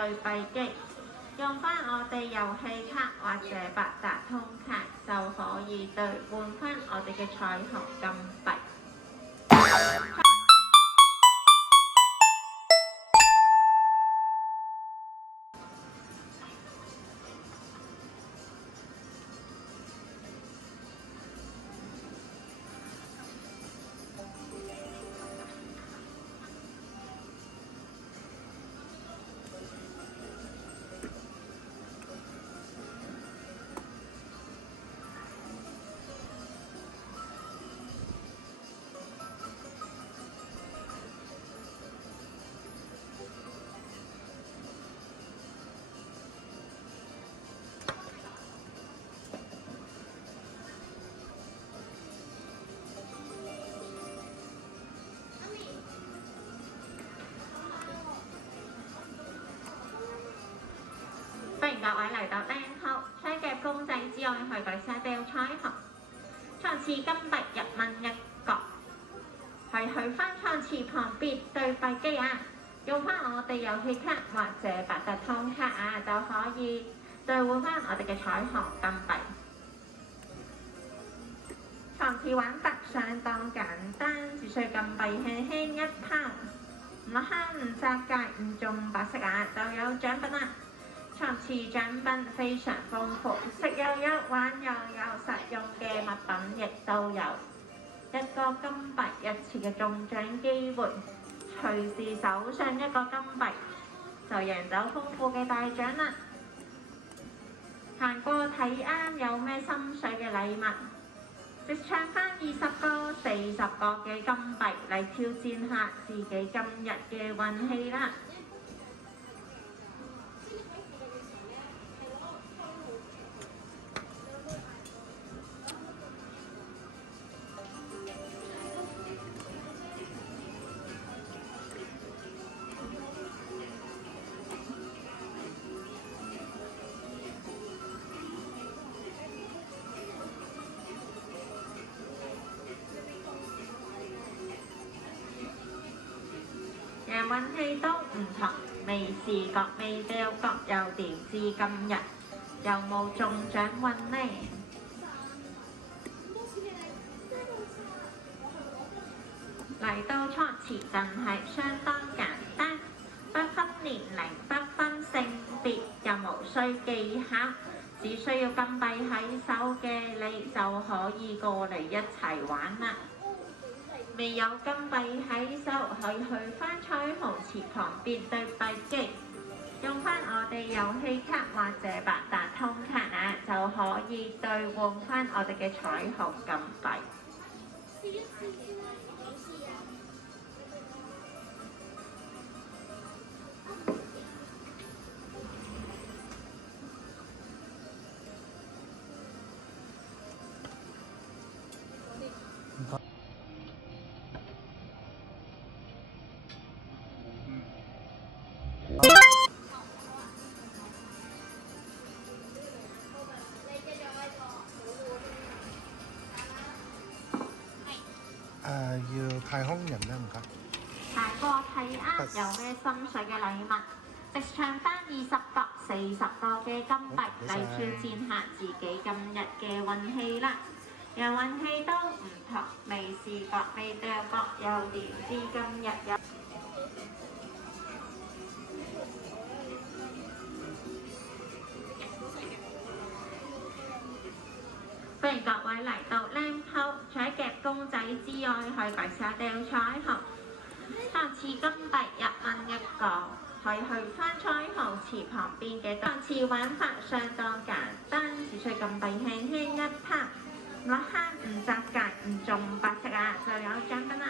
對幣機，用翻我哋遊戲卡或者八達通卡就可以兌換翻我哋嘅彩虹金幣。歡迎各位嚟到靚鋪，除夾公仔之外，去舉沙雕彩虹。創次金幣1蚊1個，係去翻創次旁邊對幣機啊！用翻我哋遊戲卡或者八達通卡啊，就可以兌換翻我哋嘅彩虹金幣。創次玩法相當簡單，只需金幣輕輕一拋，唔慳唔扎界唔中白色啊，就有獎品啦！創次獎品非常豐富，食又有，玩又有，實用嘅物品亦都有。1個金幣1次嘅中獎機會，隨時手上1個金幣就贏走豐富嘅大獎啦！行過睇啱有咩心水嘅禮物，直唱翻20個、40個嘅金幣嚟挑戰下自己今日嘅運氣啦！人運氣都唔同，未試過未掉過，又點知今日有冇中獎運呢？嚟到創詞真係相當簡單，不分年齡，不分性別，又無需技巧，只需要金幣喺手嘅你就可以過嚟一齊玩啦！未有金幣喺手，可以去翻彩虹池旁邊對幣機，用翻我哋遊戲卡或者八達通卡啊，就可以兌換翻我哋嘅彩虹金幣。要太空人啦，唔該。行過睇啱有咩心水嘅禮物，直唱翻20個、40個嘅金幣嚟挑戰下自己今日嘅運氣啦！人運氣都唔同，未試過未掉過，又點知今日有？歡迎各位嚟到靚鋪，除夾公仔之外，去舉沙雕彩虹。創次金幣1蚊1個，可以去翻彩虹池旁邊嘅。創次玩法相當簡單，只需金幣輕輕一拋，唔慳唔扎界唔中白色啊，就有獎品啦！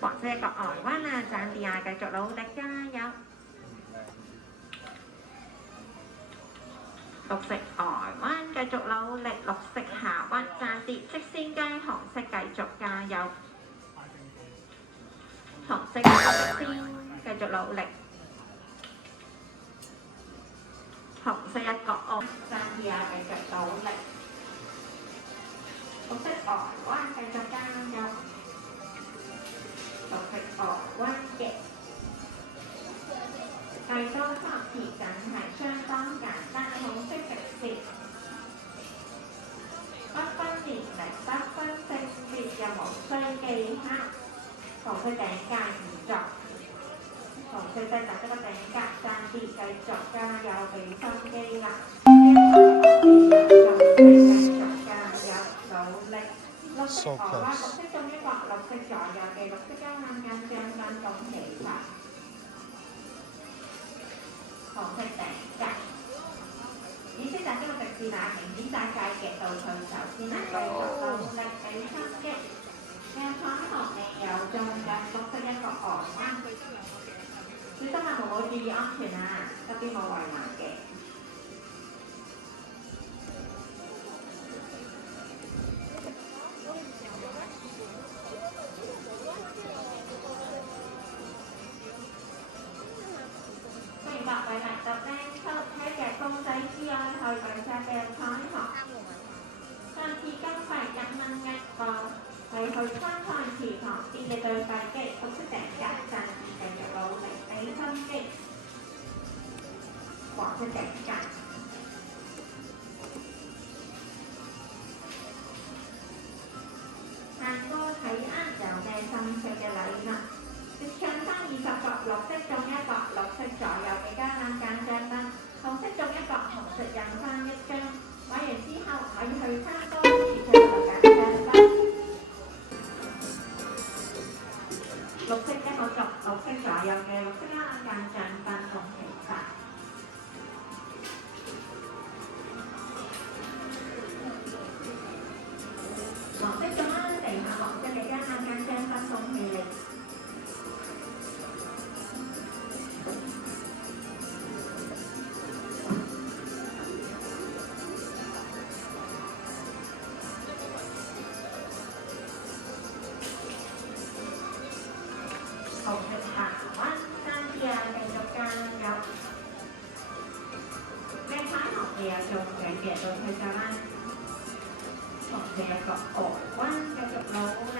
黃色個外灣啊，賺啲啊，繼續努力加油！綠色外灣繼續努力，綠色下灣賺啲，直線街紅色繼續加油！紅繼續努力。紅色一個澳三二啊，繼續努力。綠色台灣繼續加油。綠色台灣嘅第多測詞緊係相當簡單，好識直接。不分年齡，不分性別，又無需技巧。紅色頂格唔作。紅色低打咗個頂格，暫時繼續加油，俾心機啦！繼續加油，努力！綠色台灣，綠色中一個，綠色左右嘅綠色交眼間將軍恭喜晒！紅色頂格，紫色打咗個直字打明顯大界嘅倒退手先啦，繼續努力，俾心機！嘅彩虹未有中嘅綠色一個鵝彎。小心啊！冇注意安全啊！側邊冇圍欄嘅。歡迎各位嚟到靚出車嘅公仔之愛去舉車嘅彩虹。上次經費1蚊一個，係去參賽池旁邊嘅對快機，綠色頂格暫時繼續努力。俾心機，黃色頂格，行過睇啱有咩心水嘅禮物，直唱翻20個，綠色中一個，綠色左右嘅加眼間張燈，紅色中一個，紅色印翻一張，買完之後可以去參多次出嚟揀張燈。綠色一個軸，綠色左右嘅綠色加眼間張燈，恭喜晒！黃色中啦，地下黃色嘅加眼間張燈，恭喜你！紅色台灣三支啊，繼續加油！靚彩虹嘅有中獎嘅到退咗啦。紅色一個鵝灣繼續努力。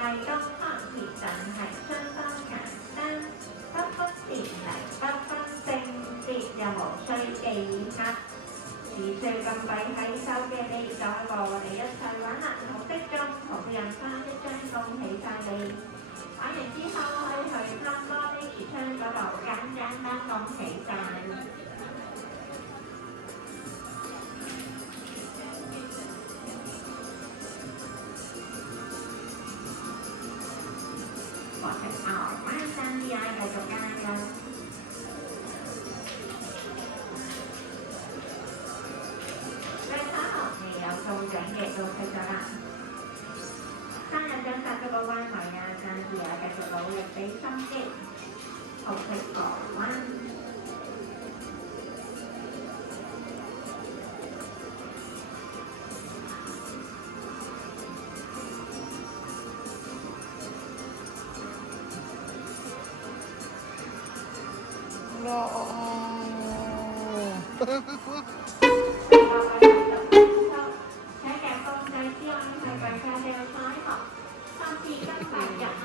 係東方鐵陣係相當簡單，不分年齡，不分性別，又無需技巧。只需咁幣喺手嘅你，就和我哋一齊玩啦！紅色中，紅色印花一張，恭喜晒你！玩完之後可以去參多啲櫥窗嗰度簡單恭喜晒！黃色牛灣山啲啊，繼續加油！靚彩虹未有中獎嘅都退咗啦。生日獎發咗個灣台啊，讚住啊，繼續努力俾心機，紅色港灣。請嘅公仔之外係貴價嘅彩虹，3次金幣1蚊